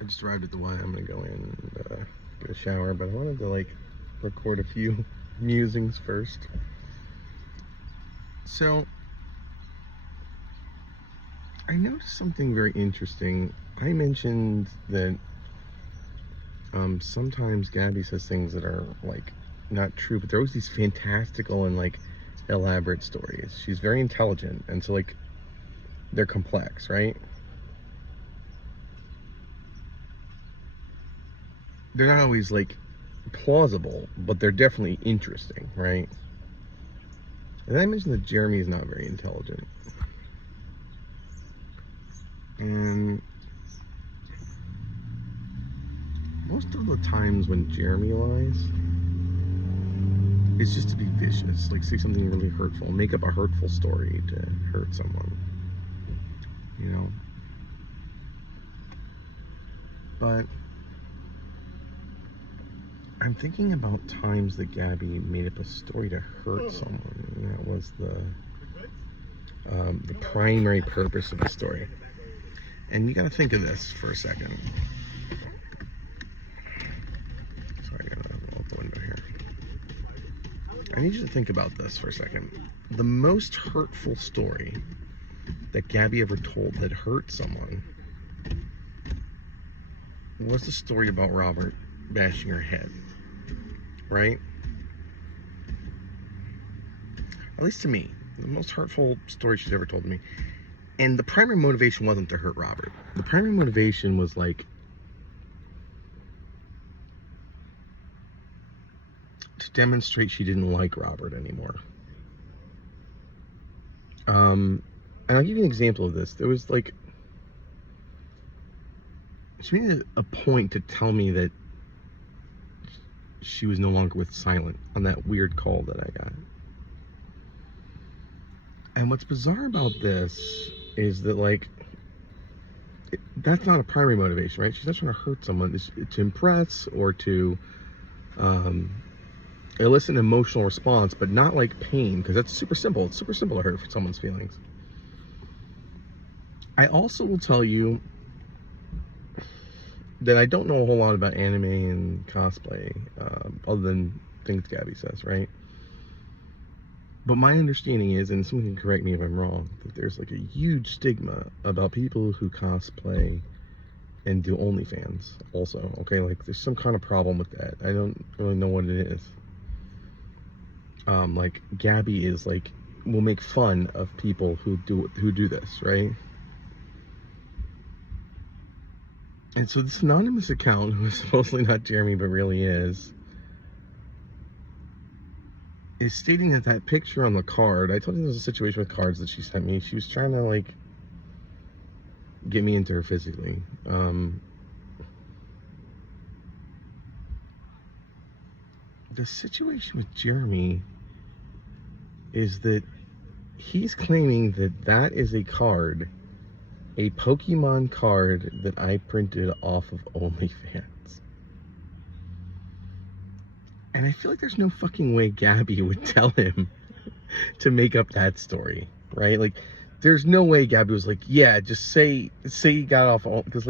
I just arrived at the Y. I'm gonna go in and get a shower, but I wanted to record a few musings first. So I noticed something very interesting. I mentioned that sometimes Gabby says things that are not true, but they're always these fantastical and elaborate stories. She's very intelligent, and so they're complex, right? They're not always plausible, but they're definitely interesting, right? And I mentioned that Jeremy is not very intelligent. And most of the times when Jeremy lies, it's just to be vicious, say something really hurtful, make up a hurtful story to hurt someone, you know? But I'm thinking about times that Gabby made up a story to hurt someone, and that was the primary purpose of the story. And you gotta think of this for a second. Sorry, I gotta open the window here. I need you to think about this for a second. The most hurtful story that Gabby ever told that hurt someone was the story about Robert bashing her head, right? At least to me, the most hurtful story she's ever told to me. And the primary motivation wasn't to hurt Robert. The primary motivation was to demonstrate she didn't like Robert anymore. And I'll give you an example of this. There was she made a point to tell me that she was no longer with Silent on that weird call that I got. And what's bizarre about this is that that's not a primary motivation, right? She's not trying to hurt someone. It's to impress or to elicit an emotional response, but not pain, because that's super simple. It's super simple to hurt someone's feelings. I also will tell you that I don't know a whole lot about anime and cosplay, other than things Gabby says, right? But my understanding is, and someone can correct me if I'm wrong, that there's a huge stigma about people who cosplay and do OnlyFans also, okay? There's some kind of problem with that. I don't really know what it is. Gabby is will make fun of people who do this, right? And so this anonymous account, who is supposedly not Jeremy but really is stating that picture on the card, I told you there was a situation with cards that she sent me. She was trying to get me into her physically. The situation with Jeremy is that he's claiming that is a card, a Pokemon card that I printed off of OnlyFans. And I feel like there's no fucking way Gabby would tell him to make up that story, right? There's no way Gabby was yeah, just say you got off, because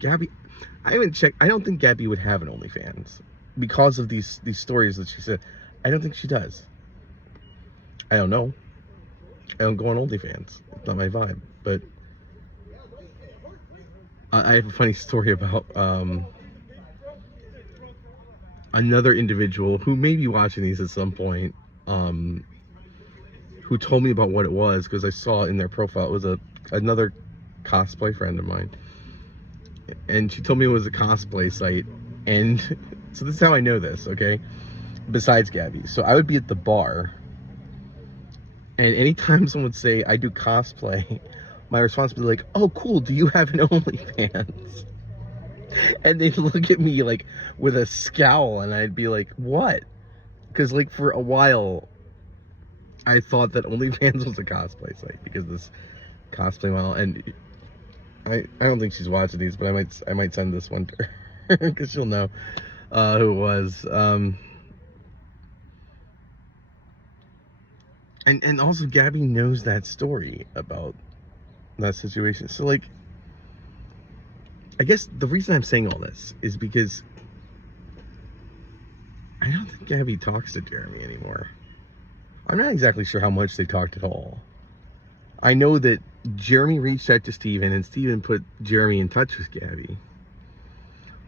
Gabby, I haven't checked. I don't think Gabby would have an OnlyFans because of these stories that she said. I don't think she does. I don't know. I don't go on OnlyFans. It's not my vibe. But I have a funny story about another individual who may be watching these at some point, who told me about what it was, because I saw it in their profile. It was another cosplay friend of mine, and she told me it was a cosplay site. And so this is how I know this, okay? Besides Gabby. So I would be at the bar, and anytime someone would say, I do cosplay, my response would be oh, cool, do you have an OnlyFans? And they'd look at me with a scowl, and I'd be what? Because for a while, I thought that OnlyFans was a cosplay site, because this cosplay model, and I don't think she's watching these, but I might send this one to her, because she'll know who it was. And also Gabby knows that story about that situation. So I guess the reason I'm saying all this is because I don't think Gabby talks to Jeremy anymore. I'm not exactly sure how much they talked at all. I know that Jeremy reached out to Steven and Steven put Jeremy in touch with Gabby.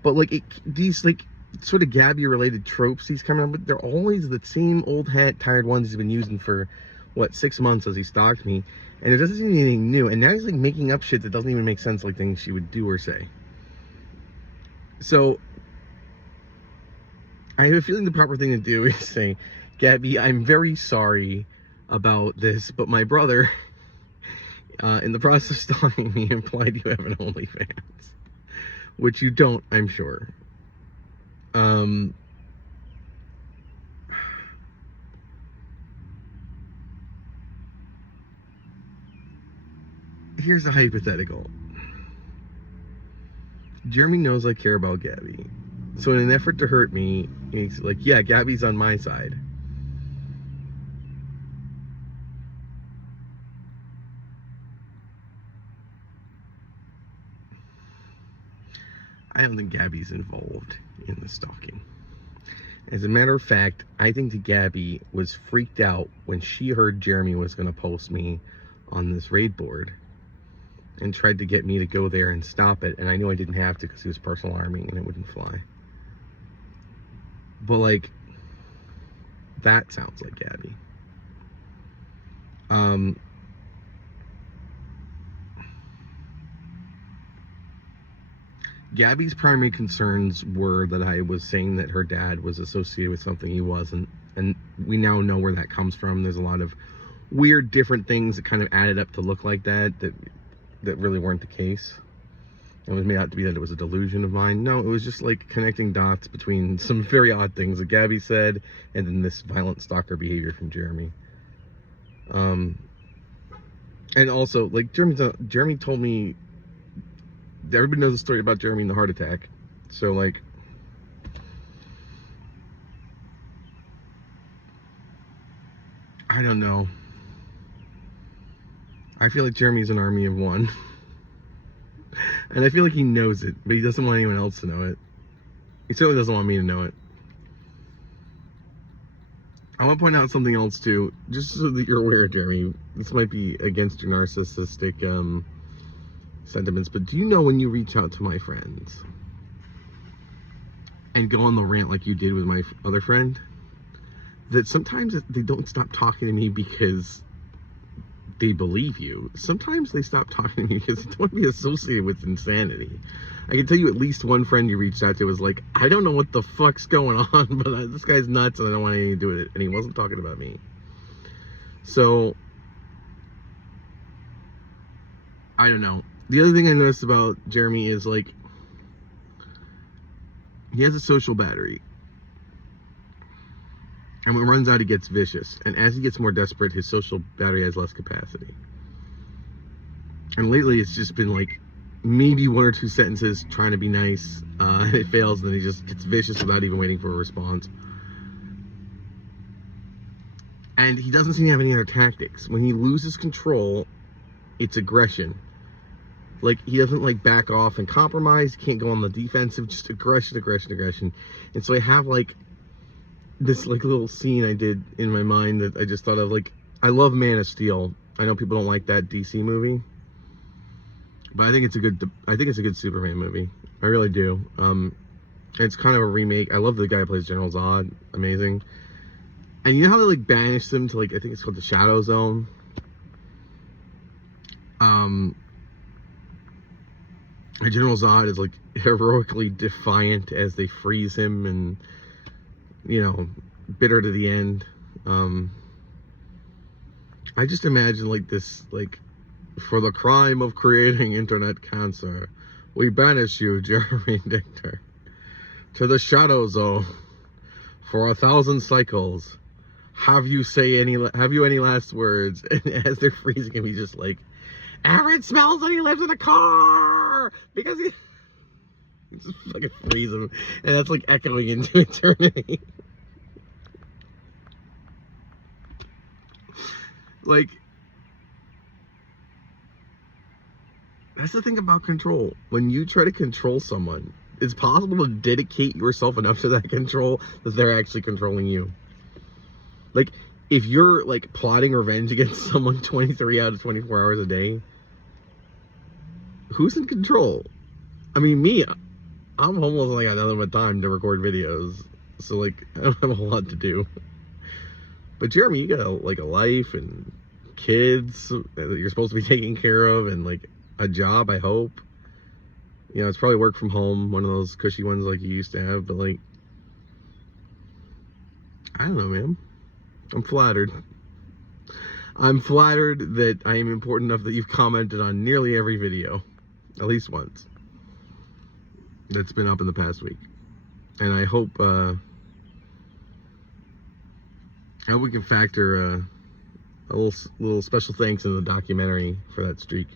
But like these like sort of Gabby related tropes he's coming up with, they're always the same old hat tired ones he's been using for 6 months as he stalked me. And it doesn't seem anything new. And now he's like making up shit that doesn't even make sense, like things she would do or say. So I have a feeling the proper thing to do is say, Gabby, I'm very sorry about this, but my brother, in the process of stalking me, implied you have an OnlyFans. Which you don't, I'm sure. Here's a hypothetical. Jeremy knows I care about Gabby. So in an effort to hurt me, he's like, yeah, Gabby's on my side. I don't think Gabby's involved in the stalking. As a matter of fact, I think that Gabby was freaked out when she heard Jeremy was going to post me on this raid board and tried to get me to go there and stop it. And I knew I didn't have to because he was personal arming and it wouldn't fly. But like, that sounds like Gabby. Gabby's primary concerns were that I was saying that her dad was associated with something he wasn't. And we now know where that comes from. There's a lot of weird different things that kind of added up to look like that really weren't the case. It was made out to be that it was a delusion of mine. No, it was just like connecting dots between some very odd things that Gabby said and then this violent stalker behavior from Jeremy. And also, like, Jeremy told me, everybody knows the story about Jeremy and the heart attack. So, like, I don't know. I feel like Jeremy's an army of one. And I feel like he knows it, but he doesn't want anyone else to know it. He certainly doesn't want me to know it. I want to point out something else too, just so that you're aware, Jeremy. This might be against your narcissistic sentiments, but do you know when you reach out to my friends and go on the rant like you did with my other friend, that sometimes they don't stop talking to me because they believe you. Sometimes they stop talking to me because they don't want to be associated with insanity. I can tell you at least one friend you reached out to was like, I don't know what the fuck's going on, but this guy's nuts and I don't want anything to do with it. And he wasn't talking about me. So, I don't know. The other thing I noticed about Jeremy is, like, he has a social battery. And when it runs out, he gets vicious. And as he gets more desperate, his social battery has less capacity. And lately, it's just been, like, maybe one or two sentences trying to be nice. And it fails, and then he just gets vicious without even waiting for a response. And he doesn't seem to have any other tactics. When he loses control, it's aggression. Like, he doesn't, like, back off and compromise. He can't go on the defensive. Just aggression, aggression, aggression. And so I have, like, this, like, little scene I did in my mind that I just thought of. Like, I love Man of Steel. I know people don't like that DC movie, but I think it's a good Superman movie. I really do. It's kind of a remake. I love the guy who plays General Zod. Amazing. And you know how they, like, banished him to, like, I think it's called the Shadow Zone? General Zod is, like, heroically defiant as they freeze him and, you know, bitter to the end. I just imagine, like, this, like, for the crime of creating internet cancer, we banish you, Jeremy Dichter, to the Shadow Zone for 1,000 cycles. Have you any last words? And as they're freezing him, he's just like, Aaron smells that he lives in a car because he just fucking freeze him, and that's like echoing into eternity. Like, That's the thing about control. When you try to control someone, it's possible to dedicate yourself enough to that control that they're actually controlling you. Like, if you're, like, plotting revenge against someone 23 out of 24 hours a day, who's in control? I mean, me, I'm almost like got nothing but time to record videos. So, like, I don't have a lot to do. But Jeremy, you got, like, a life and kids that you're supposed to be taking care of and, like, a job, I hope. You know, it's probably work from home, one of those cushy ones like you used to have, but, like, I don't know, man. I'm flattered. I'm flattered that I am important enough that you've commented on nearly every video, at least once, that's been up in the past week. And I hope we can factor a little special thanks in the documentary for that streak.